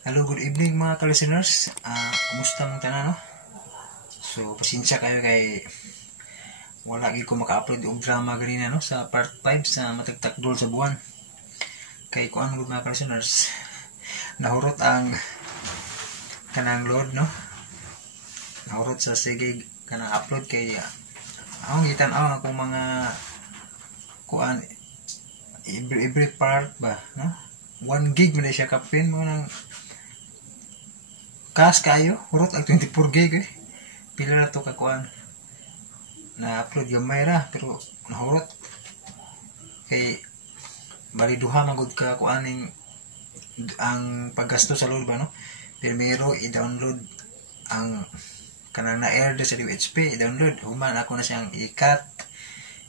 Hello, good evening mga ka-listeners. Kumusta mong tanan, no? So, pasensya kayo kay wala gyud ko maka-upload og drama ganina, no, sa part 5 sa matagtakdol sa buwan. Kay kuan gud mga ka-listeners, nahurot ang kanang load, no? Nahurot sa sige kanang upload kay akong gitan-aw akong mga kuan every part ba, no? 1 gig man siya kapin mo nang kas kayo, hurot ang 24 gig eh. Pila na to kakuan. Na-upload gamay ra, pero nahurot. Kay, bali duha magod ka kuaning ang paggasto sa load ba, no? Primero, i-download ang kanang na-air sa DHP, i-download. Human ako na siyang i-cut,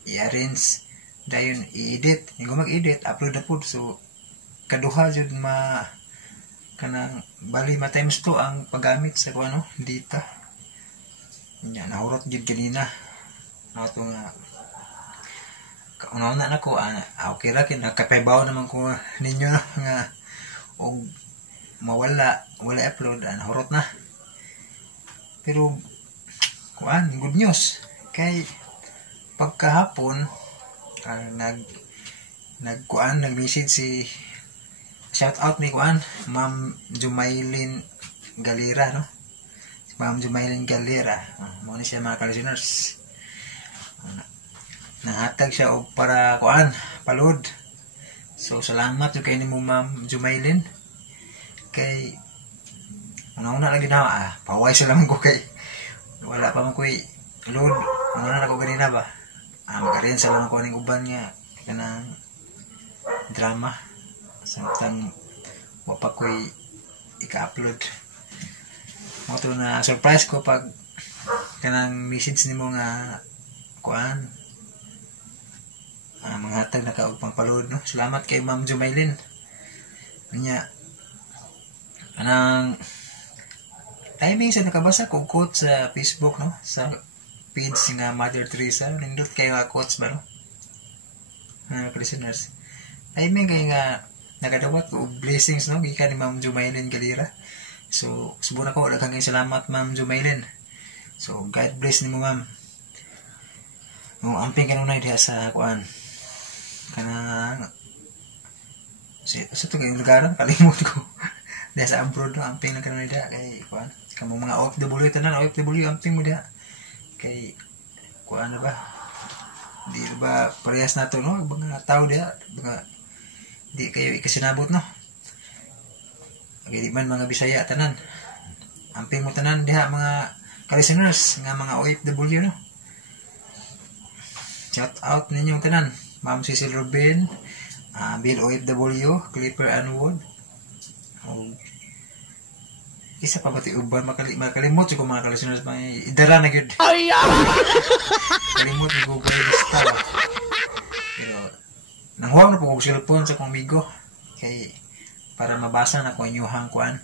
i-arrange, dayon i-edit. Yung mag-edit, upload na po. So, kaduha jud kanang bali times 2 ang paggamit sa kuno data. Nya nahurot jud kanina. Nato nga kauna na ko okay ra kin nakapebaw naman ko ninyo nga og wala upload nahurot na. Pero kuan good news kay pagkahapon nag-message si shout out ni kuan Ma'am Jumaylin Galera, no? Ma'am Jumaylin Galera. Mo ni siya mga ka-listeners. Nahatag siya og para kuan palud. So salamat jud kay nimo Ma'am Jumaylin. Kay una lagi na paway sila man ko kay wala pa man koy load. Una na ko ganina ba. Magarin sa lang ko ning uban niya kanang drama. Samtang wapa ko'y ika-upload. Mo to na surprise ko pag kanang message nimo nga kuan mga hatag na kaog pangpaload, no? Salamat kay Ma'am Jumaylin. Nya anang timing sa nakabasa ko quote sa Facebook, no? Sa page nga Mother Teresa, nindot kayo nga quotes ba, no? Listeners. Timing kay nga nakadawat ko blessings, no, gikan ni Ma'am Jumaylin Galera. So subukan ko daghang salamat Ma'am Jumaylin. So God bless nimo ma'am. Amping kanunay diha sa kuan kanang sa to kay lugar kalimot ko. Diha sa abroad, no, amping na kanunay diha kay kuan kamo mga OFW tanan, OFW amping mo diha kay kuan ba di ba parehas na to, no, mga tao diha mga di kayo ikasinabot, no. Okay, di man mga Bisaya tanan. Amping mo tanan diha mga ka-listeners nga mga OFW, no. Shout out ninyo tanan. Ma'am Cecil Ruben, Bill OFW, Clipper Anwood. Isa pa ba ti uban makalimot ko mga ka-listeners may idara na gyud. Kalimot ni Google lista. Pero nanghuwag na po kong cellphone sa kong amigo kay para mabasa na ko inyuhang kuan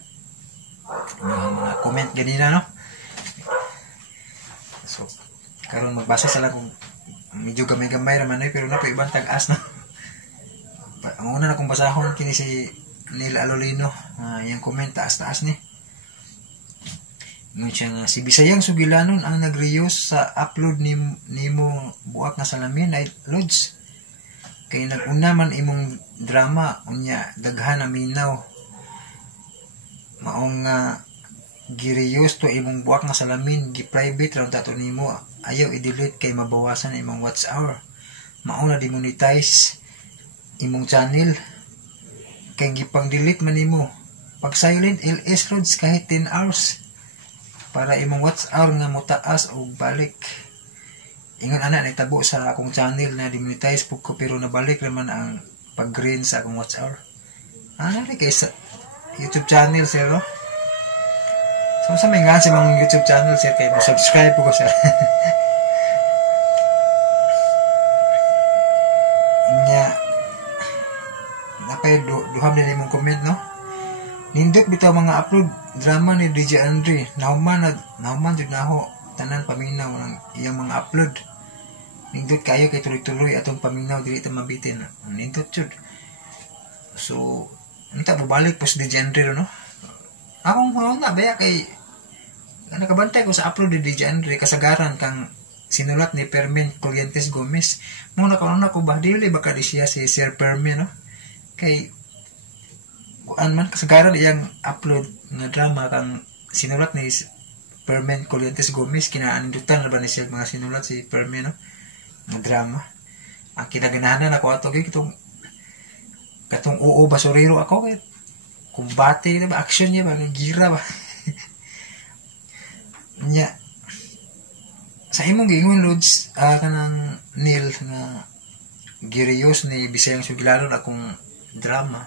mga comment ganina, no. So karon magbasa sila kung medyo gamay-gamay naman pero na po ibang tag-as, no. Ang una na kong basahon kini si Neil Alolino, yung comment taas-taas ni ngun siya nga si Bisayang Sugilanon ang nag-reuse sa upload nimo buak nga salamin ay loads. Kay nag-una man imong drama unya daghan na minaw maong gi-reuse to imong buwak nga salamin gi-private ra tato nimo ayaw i-delete kay mabawasan imong watch hour mao na demonetize imong channel kay gipang-delete man nimo pag silent LS roads kahit 10 hours para imong watch hour nga motaas o balik. Ingon ana nitabo sa akong channel na demonetize pug ko pero nabalik naman ang pag-green sa akong watch hour. Ri kay sa YouTube channel sir, no? So sa may nga sa mga YouTube channel sir kay subscribe po ko sir. Nya napay duham din imong comment, no? Nindot bitaw mga upload drama ni DJ Andre. Nahuman jud naho tanan paminaw ng iyang mga upload. Nindot kayo kay tuloy-tuloy atong paminaw dili ta mabitin. Nindot jud. So, nita bubalik po si DJ Andre, no? akong na baya kay nakabantay ko sa upload ni DJ Andre kasagaran kang sinulat ni Fermin Corrientes Gomez. Muna karon ko ba dili baka di siya si Sir Fermin no? Kay kuan man kasagaran iyang upload nga drama kang sinulat ni Fermin Corrientes Gomez kinaanindutan na ba ni siya mga sinulat si Fermin no? Nga drama. Ang kinaganahanan ako ato kay katong oo basurero ako kay kumbate ba action niya ba gira ba nya sa imong giingon Lods kanang Neil nga girios ni Bisayang Sugilano akong drama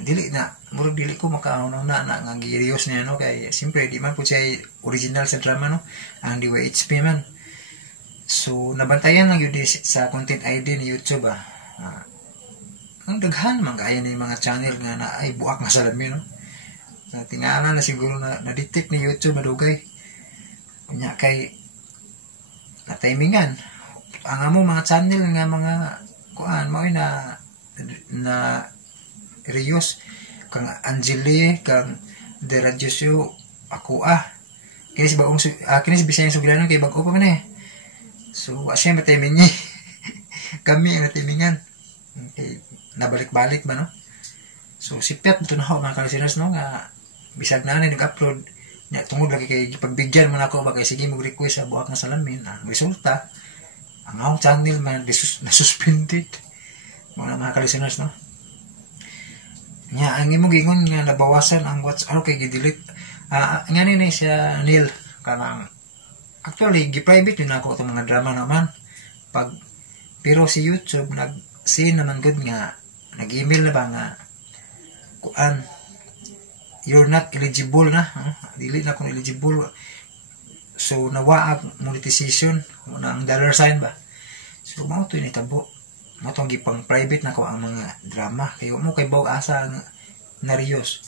dili na murag dili ko makaunaw na nga girios niya no kay siyempre di man po siya original sa drama no ang DYHP man so nabantayan lang yun sa content ID ni YouTube ang daghan man kaya ni mga channel nga na ay buak nga salamin no tingala na siguro na detect ni YouTube madugay nya kay na timingan ang amo mga channel nga mga kuan mao na Rios kang Angeli kang De Radiosyo ako kini si bagong kini si Bisayang Sugilano kay bago pa man so asya matiming ni kami ang natimingan okay. Nabalik-balik ba no so si Pet ito na ako mga kalisinas no nga bisag na nag-upload nya tungod lagi kay pagbigyan man ako ba kay sige mo request sa buak nga salamin resulta ang akong channel man na-suspended mga kalisinas no nya ang imong gingon nga nabawasan ang WhatsApp kay gidelete nga ni siya Neil kanang actually gi-private din ako itong mga drama naman pero si YouTube nag-see naman good nga nag-email na ba nga kuan you're not eligible na dili na kung eligible so nawaag monetization ang dollar sign ba so mao to ni tabo mao tong gipang private na ko ang mga drama kay mo kay bawg asa na Rios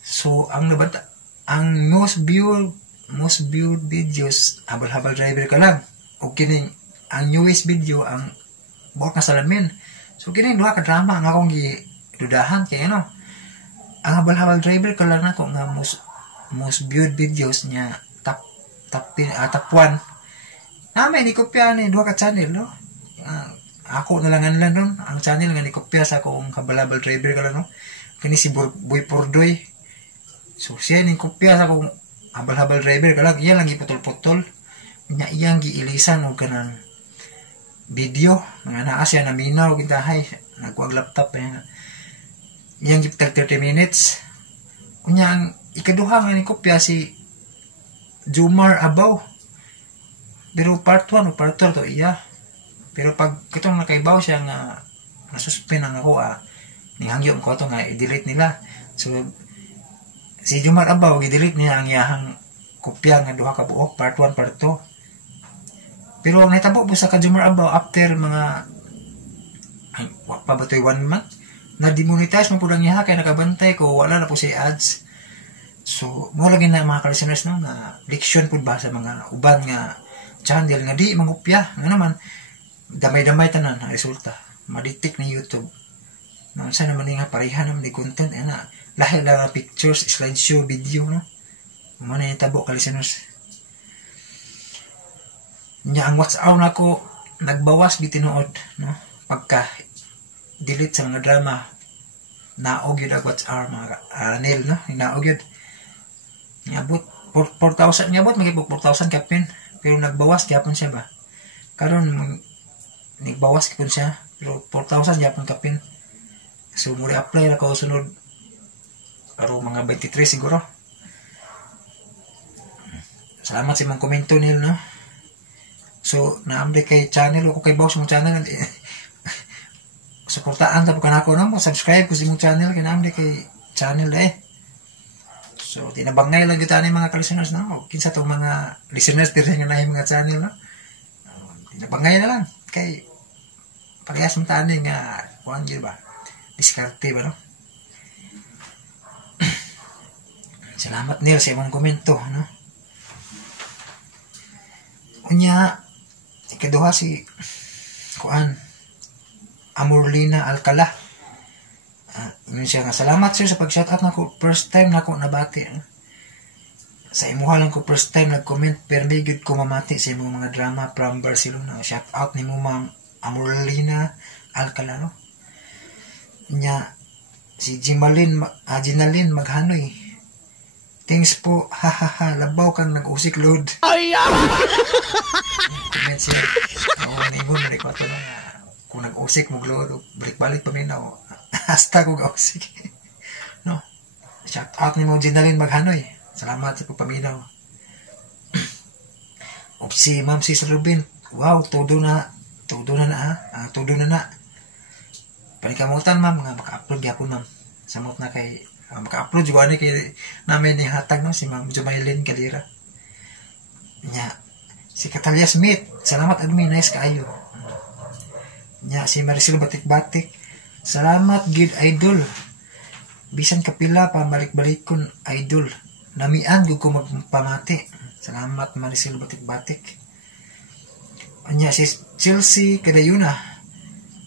so ang nabanta ang most viewed videos habal-habal driver ka lang o kining ang newest video ang buak nga salamin so kining duha ka drama ang akong gidudahan kay ano ang habal-habal driver ka lang ako nga most viewed videos niya top 1 may nikopya ni duha ka channel no ako nalangan lang nun ang channel nga nikopya sa akong habal-habal driver ka lang no kini si Boy Pordoy so siya nikopya sa akong habal-habal driver ka lang iya lang giputol-putol nya iyang giilisan og kanang video nga naa siya naminaw kintahay nagkuag laptop iyang giptag 30 minutes unya ang ikaduha nga ni kopya si Jumar Abaw pero part 1 o part 2 to iya pero pag kitong nakaibaw siya nga nasuspend ang ako nihangyo ko to nga i-delete nila so si Jumar Abaw i-delete niya ang iyahang kopya nga duha ka buok part 1 part 2 pero ang nahitabo po sa ka Jumar Abaw after mga pabatoy 1 month na demonetize mo po lang niya kaya nakabantay ko wala na po si ads so mo lagi na mga listeners no na leksyon po ba sa mga uban nga channel nga di mangupya nga naman damay-damay tanan ang resulta maditik ni YouTube na sa naman nga pareha naman di content na lahi lang na pictures slideshow video no mo na yung tabo ka listeners nya ang WhatsApp na ko nagbawas gitinuod no pagka delete sa mga drama naog yun ang WhatsApp mga Neil no naog yun nyabot 4,000 nyabot magiging 4,000 kapin pero nagbawas gyapon siya ba karon nagbawas gyapon siya pero 4,000 gyapon kapin so muli apply na ko sunod aro mga 23 siguro salamat sa mga komento Neil no so naamde kay channel o kay boss mong channel suportaan ta po kanako no subscribe ko sa imong channel kinamde kay channel so tinabangay lang gyud ani mga listeners no kinsa tong mga listeners diri nga naay mga channel no tinabangay na lang kay parehas man tani nga kuan gyud ba diskarte ba no salamat Neil sa imong komento no unya ikaduha si kuan Amorlina Alcala Yun siya nga, salamat sir sa pag-shoutout na ko. First time na ko nabati. Sa imuha lang ko first time nag-comment, pero may good ko mamati sa imong mga drama from Barcelona. Shoutout ni mo Ma'am Amorlina Alcalano. Nya, si Ginaline Maghanoy. Thanks po, hahaha, labaw kang nag-usik load. Ay, comment siya. Oo, nimo na rin ko ito na. Kung nag-usik mo load, balik-balik pa minaw. Hasta ko ga-usik. No? Shout out ni mo, Ginaline Maghanoy. Salamat sa pagpaminaw. O si Ma'am Sis Rubin. Wow, todo na na. Panikamutan ma'am, nga maka-upload yapon ma'am. Samot na kay, maka-upload juga ni kay namin ni hatag no, si Ma'am Jumaylin Galira. Nya, si Catalia Smith, salamat admin, nice kaayo. Nya, si Maricel Batik-Batik, salamat gid idol. Bisan kapila pa balik-balikon idol. Namian gud ko magpamati. Salamat Maricel Batik-Batik. Nya, si Chelsea Kadayuna,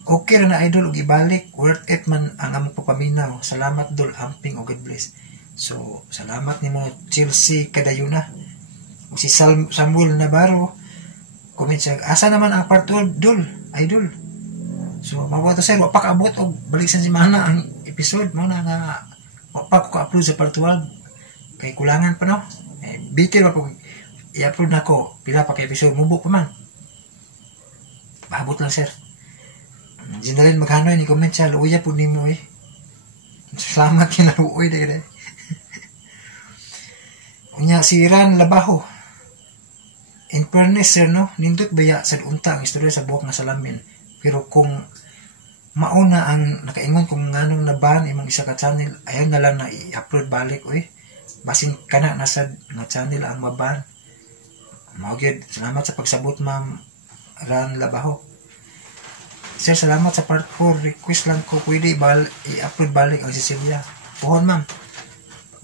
okay na idol og ibalik, worth it man ang among papaminaw. Salamat dol, amping o God bless. So salamat nimo Chelsea Kadayuna. O si Samuel Navarro, comment siya, asa naman ang part 12 dol idol. So mabuo to sir, wa pa kaabot og balik sa semana ang episode mo na nga wa pa ko upload sa part 12 kay kulangan pa no. Bitir pa ko i-upload nako pila pa ka episode mubo pa man. Paabot lang sir. Ginaline Maghanoy ni comment siya, luya po ni mo eh. Salamat yun na luoy dahil. Unya si Ran Labaho. In fairness sir no, nindot baya sa unta ang istorya sa buwak nga salamin. Pero kung mauna ang nakaingon kung nganong naban imong isa ka channel, ayaw na lang na i-upload balik oy. Basin kana nasa nga channel ang maban. Mao gyud, salamat sa pagsabot Ma'am Ran Labaho. Sir, salamat sa part 4. Request lang ko pwede i-upload balik ang Cecilia. Puhon ma'am.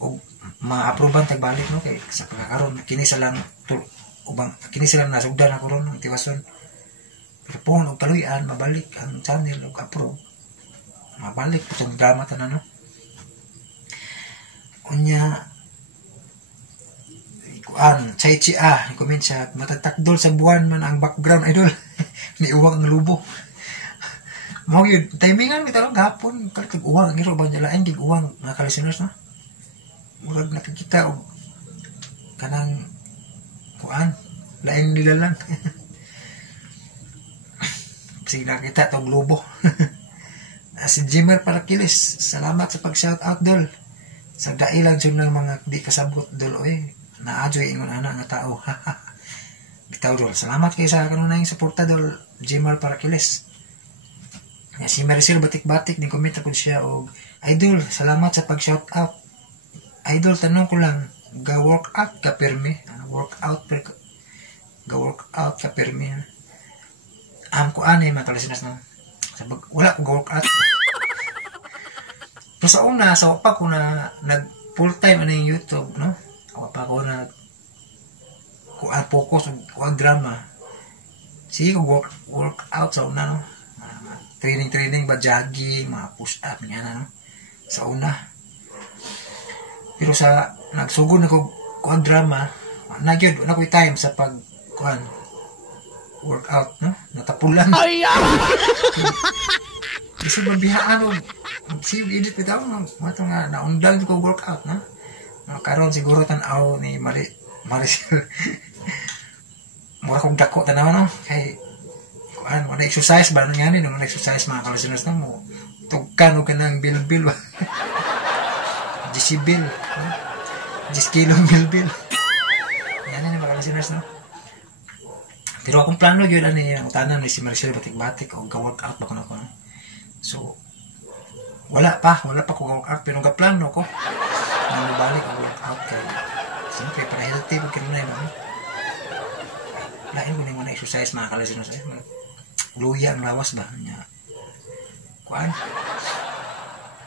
O ma-approvean tagbalik no kay sa pagkakaroon kini sa lang nasugdan ako ron ang tiwason. Pero puhon og kaluyan mabalik ang channel og approve. Mabalik itong drama tanan no. Unya Chai comment siya, matatakdol sa buwan man ang background idol. Ni uwang ng lubo. Mau yun, timingan kita lang gapon, kalit uwang, ngiro ba nila, ay uwang, mga kalisiners na. Murag nakikita o kanang kuan, lain nila lang. Sige nakita ito, globo. Si Jimmer Parakilis, salamat sa pag-shoutout dol. Sa dailan siya ng mga di kasabot dol, oy, naadyoy ingon anak nga tao. Bitaw dol, salamat kayo sa kanunay yung suporta dol, Jimmer Parakilis. Si Maricel Batik-Batik, din comment ako siya og idol, salamat sa pag-shout out. Idol, tanong ko lang, ga-workout ka pirmi? Ga-workout ka pirmi? Ko anay, mga kalasinas na. Wala ko ga-workout. Pero sa una, sa wapa ko na nag-full-time ano yung YouTube, no? Wapa ko na focus o drama. Sige ko workout sa una, no? Training ba, jogging, mga push-up, niya na, no? Sa una. Pero sa, nagsugod na ko, kuhan drama, nagyod, wala ko time sa kuhan, workout, no? Natapulan. Ay, kasi mabihaan o, si edit bitaw, mato nga, naundang ko workout, no? Karon siguro tanaw ni Maricel. Mura kong dako tanaw, no? Kay, wala exercise ba nga ni nung exercise mga kalasinas na mo tugkan o ka ng bil-bil ba 10 bil 10 kilong bil-bil yan mga kalasinas no. Pero akong plano yun ano yung tanan ni si Maricel Batik-Batik o ga-workout ba ko na ko no? So wala pa ko ga-workout pero ga-plano ko na mabalik ang workout kay siyempre para healthy pag kino na yun lain ko na yung mga exercise mga kalasinas luya ang lawas ba niya kuan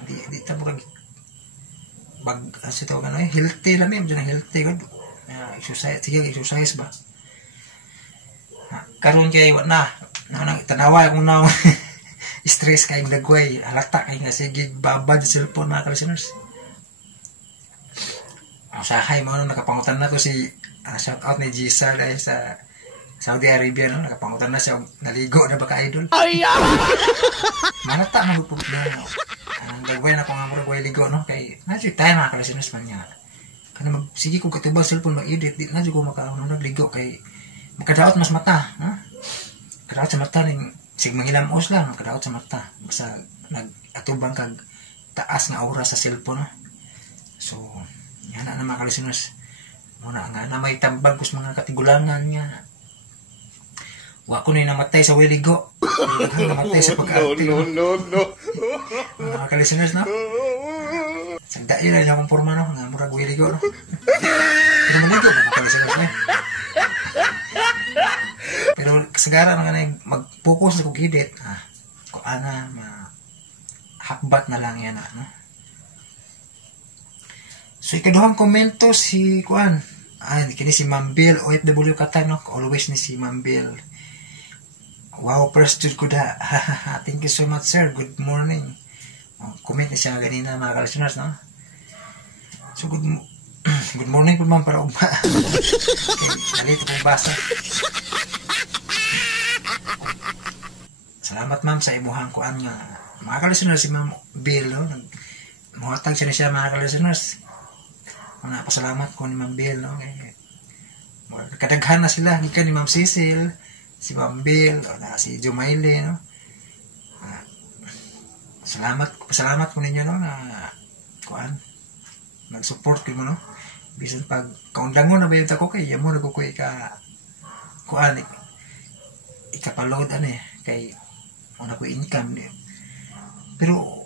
di ta bag asito ano healthy lang eh healthy good exercise ba karon kay wa na tanawa akong na stress kay dagway, halata kay nga sige babad sa cellphone mga ka-listeners. Usahay mo nakapangutan na ko si shout out ni Gisa dahil sa Saudi Arabia no, nakapangutan na siya naligo na ba ka idol. Malata na po na. Ang dagway na ko nga murag way ligo no kay nadyo tayo mga ka-listeners man nga. Kana sige ko katubang cellphone mag-edit di nadyo ko makaon nagligo kay makadaot mas mata, ha? Kadaot sa mata ning sig mangilamos lang makadaot sa mata basta nag-atubang kag taas nga aura sa cellphone no? So yan na mga ka-listeners muna nga na may tambag kus mga katigulangan nga wa ko na namatay sa wiligo daghang namatay sa pag-arte no mga ka-listeners no sagda yun na akong forma no nga murag wiligo no pero maligo mga ka-listeners no pero kasagara nga mag-focus na kong edit kung ana hakbat na lang yan no. So ikaduhang komento si Kuan. Kini si Ma'am Bill OFW kata no. Always ni si Ma'am Bill. Wow, first jud ko da. Thank you so much sir. Good morning. Comment ni siya ganina mga ka-listeners no. So good morning po ma'am para ugma. Okay, dali ito basa. Salamat ma'am sa imuhang kuan nga. Mga ka-listeners si Ma'am Bill no. Muhatag siya ni siya mga ka-listeners. Mga pasalamat ko ni Ma'am Bill no? Kadaghan na sila gikan ni Ma'am Cecil si Ma'am Bill o na si Jumaile no? Pasalamat ko ninyo no na kuan nag-support ko mo no bisan pag kaundangon na ba yung tako kay yamo nagkukuy ka kuan ikapaload kay una ko income pero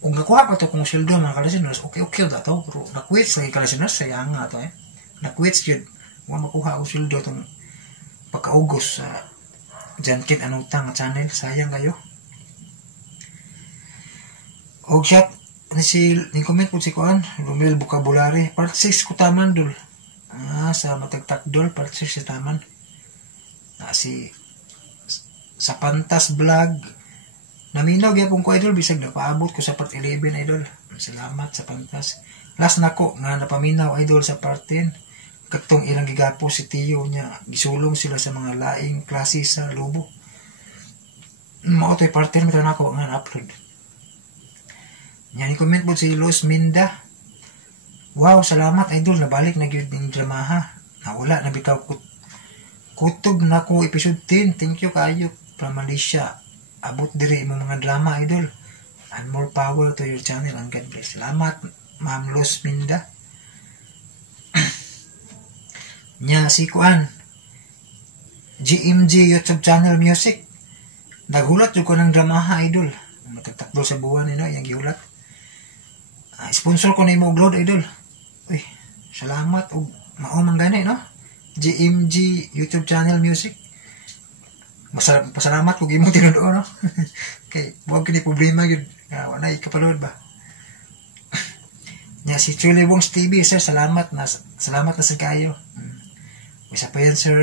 kung nakuha pa ito kung sildo mga ka-listeners, okay da ito. Pero nakwits lagi ka-listeners, sayang nga ito Nakwits yun. Kung makuha ko sildo itong pagkaugos sa Jankit Anutang channel, sayang kayo. Og siya, ni comment po si Kuan, Romel Vocabulary, part 6 ko taman dul. Sa matagtakdol, part 6 si taman. Sa Pantas Vlog, naminaw gyapon ko idol bisag napaabot ko sa part 11 idol. Salamat sa Pantas. Last nako nga napaminaw idol sa part 10. Katong ilang gigapo si Tiyo niya gisulong sila sa mga laing klase sa Lubo. Mao toy part 10 meron ako nga upload. Nya ni comment po si Los Minda. Wow, salamat idol nabalik na gyud ning dramaha. Nawala na bitaw kutob na ko episode 10. Thank you kayo from Malaysia. Abot diri mo mga drama idol and more power to your channel and God bless. Salamat Ma'am Los Minda. Nya si Kuan GMG YouTube channel music naghulat ko ng drama idol matagtakdo sa buwan nino yang gihulat. Sponsor ko na imo upload idol. Uy, salamat og mao man gani no GMG YouTube channel music. Pasalamat ko gimong tinudo no. Kay wag kini problema gyud. Wala ikapalood ba. Nya si Chuli Wongs TV sir, salamat na sa kayo. Isa pa yan sir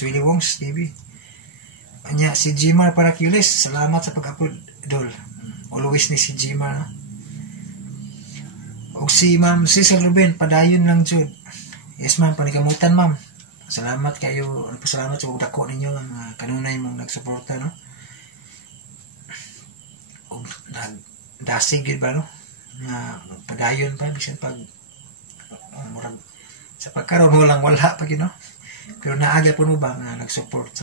Chuli Wongs TV. Nya si Jimar Paraculis, salamat sa pag-upload idol. Always ni si Jimar. Og si Ma'am Cecil Ruben, padayon lang jud. Yes ma'am, panikamutan ma'am. Salamat kayo, pasalamat sa dako ninyo ang kanunay mong nagsuporta no. Og nagdasig gid ba no nga padayon pa bisan pag murag sa pagkaron walang wala pa gid no. Pero naaga po mo ba nga nagsupport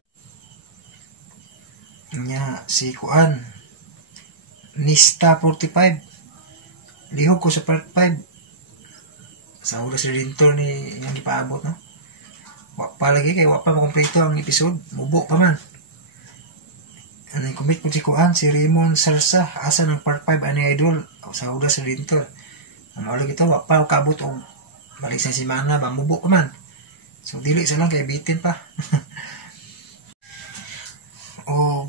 nya si Kuan Nista 45 lihok ko sa part 5 sa ulo si Rintor ni yang ipaabot no. Wapa lagi kay wapa makompleto ang episode. Mubo pa man. Ano yung commit ko si Kuan, si Raymond Sarsa, asa ng part 5 ani idol, sa uda sa Lintor. Ano lagi ito, wapa kabot o balik sa simana ba, mubo pa man. So dili sa lang kay bitin pa. O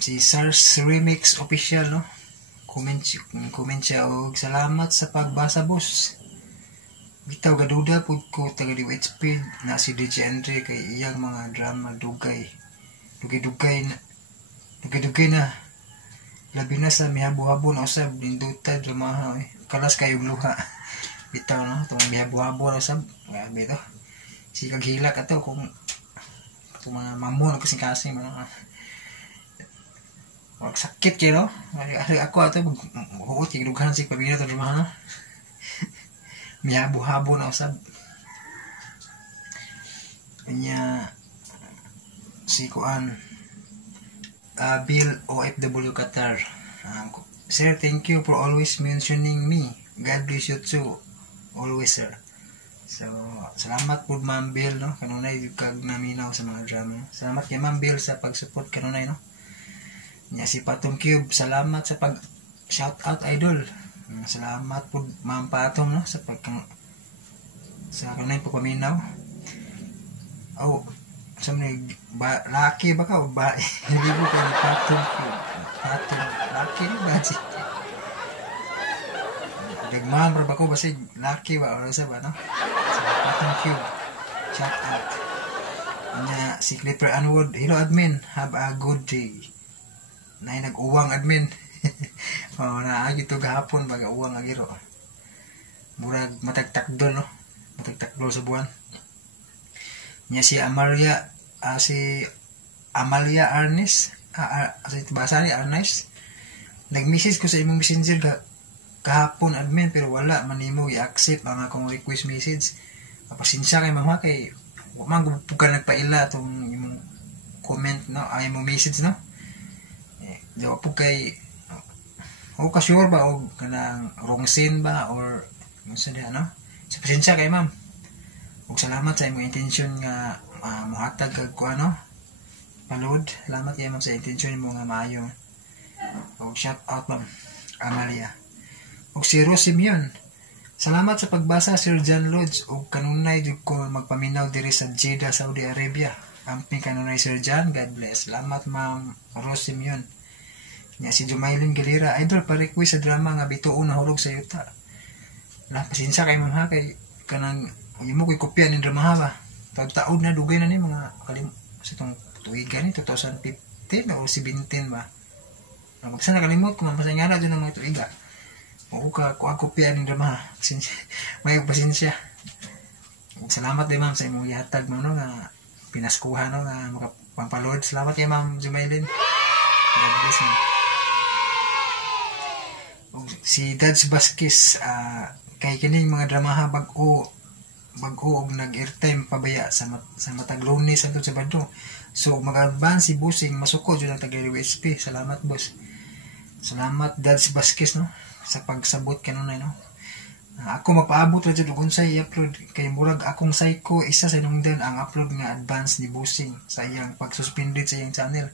si Sars Remix Official no. Comment siya og salamat sa pagbasa boss. Bitaw gaduda pud ko taga di Whitfield na si DJ Andre kay iyang mga drama dugay na Labi na sa mihabo-habo na usab dinduta dramaha kalas kayo luha. Bitaw no, itong mihabo-habo na usab. Grabe to. Sikag hilak ato kung itong mga mamon kasing-kasing mga wag sakit kayo no. Ako ato huot kay dughan sig pabina to dramaha no. Mihabo-habo na usab. Kanya si Kuan Bill OFW Qatar. Sir, thank you for always mentioning me. God bless you too. Always, sir. So, salamat po Ma'am Bill, no? Kanunay kag naminaw sa mga drama. Salamat kay Ma'am Bill sa pag-support kanunay, no? Nya si Patong Cube, salamat sa pag shout out idol. Salamat po Ma'am Patong, no? Sa kanunay pagpaminaw. Oh, laki ba ka o ba? Hindi ko kayo Patong laki ni ba si Digman ba ko basi laki ba o sa ba no? So, Patong Cube shout out nya si Clipper Anwood, hello admin, have a good day. Nay nag-uwang admin. Naagi to gahapon baga uwang agiro murag matagtakdol no, matagtakdol sa buwan nya si Amalia Arnis basa ni Arnis nag-message ko sa imong messenger kahapon admin pero wala manimo i-accept ang akong request message. Pasensya kay mama kay wa man gud ka nagpaila tong imong comment no ay imong message no. Diwa po kay o ka sure ba o kanang wrong scene ba or unsa diha no. So pasensya kay ma'am. Ug salamat sa imong intention nga muhatag kag ko ano palod. Salamat kay ma'am sa intention mo nga maayo. O shout out ma'am Amalia. O si Rose Simeon, salamat sa pagbasa Sir John Lodge. O kanunay jud ko magpaminaw diri sa Jeddah, Saudi Arabia. Amping kanunay Sir John, God bless. Salamat ma'am Rose Simeon. Nya si Jumaylin Galera, idol pa request sa drama nga bituon na hulog sa yuta. Pasensya kay ma'am ha kay kanang mo ko'y kopya ni drama ha ba. Tagtaod na dugay na ni mga sa itong tuigan ni 2015 o 17 ba. Sana nakalimot kung mapasangara dyan ng mga tuiga. O ka kopya ni drama ha. May pasensya. Salamat din ma'am sa imong ihatag mo no nga pinaskuhan no nga makapampalod. Salamat kay ma'am Jumaylin. God bless mo. Si Dads Vasquez kay kining mga dramaha bag-o og nag-airtime pabaya sa matag Lunes hangtod sa Sabado. So mag-advance si Busing masuko jud ang taga-USP. Salamat boss. Salamat Dads Vasquez no sa pagsabot kanunay no. Ako mapaabot ra jud og unsay i-upload kay murag akong psycho isa sa inungdan ang upload nga advance ni Busing sa iyang pag-suspended sa iyang channel.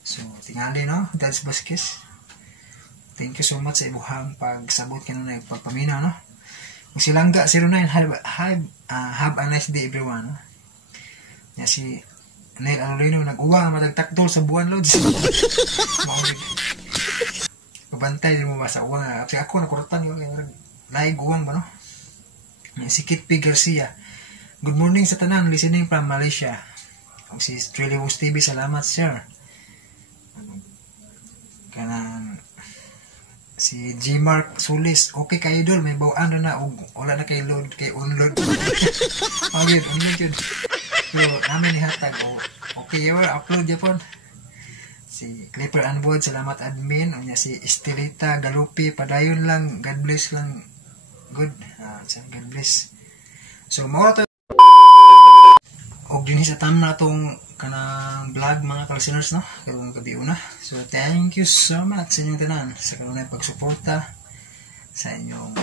So tingali no Dads Vasquez. Thank you so much sa ibuhang pagsabot kanunay pagpaminaw no. Silangga 09 have a nice day everyone. Ya si Neil Alorino nag-uwang matagtaktol sa buwan lods. Pabantay din mo ba sa uwang kasi ako nakuratan yun naig uwang ba no. Si Kit P. Garcia, good morning sa tanan listening from Malaysia. Si Trillios TV, salamat sir. Kanang si G. Mark Solis, okay kay idol, may bawaan na wala na kay load, kay unload. Okay, unload yun. So, namin ihatag, okay, yun, upload yapon. Si Clipper Anwood, salamat admin. O niya si Estelita Galupi, padayon lang, God bless lang. Good, God bless. So, mawala to. Og din sa tam na itong kanang vlog mga ka-listeners no karong gabi una. So thank you so much sa inyong tanan sa kanunay pagsuporta, sa inyong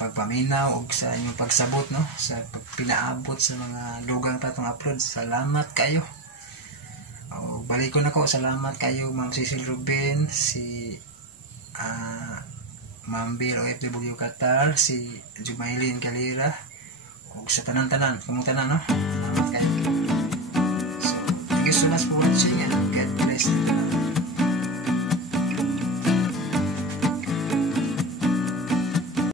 pagpaminaw ug sa inyong pagsabot no sa pagpinaabot sa mga lugang tatong upload. Salamat kayo. Balik ko na ko, salamat kayo Ma'am Cecil Ruben, si Ma'am Bill OFW Qatar, si Jumaylin Galera ug sa tanan-tanan kamong tanan no. Salamat kayo. So much for watching and God bless you.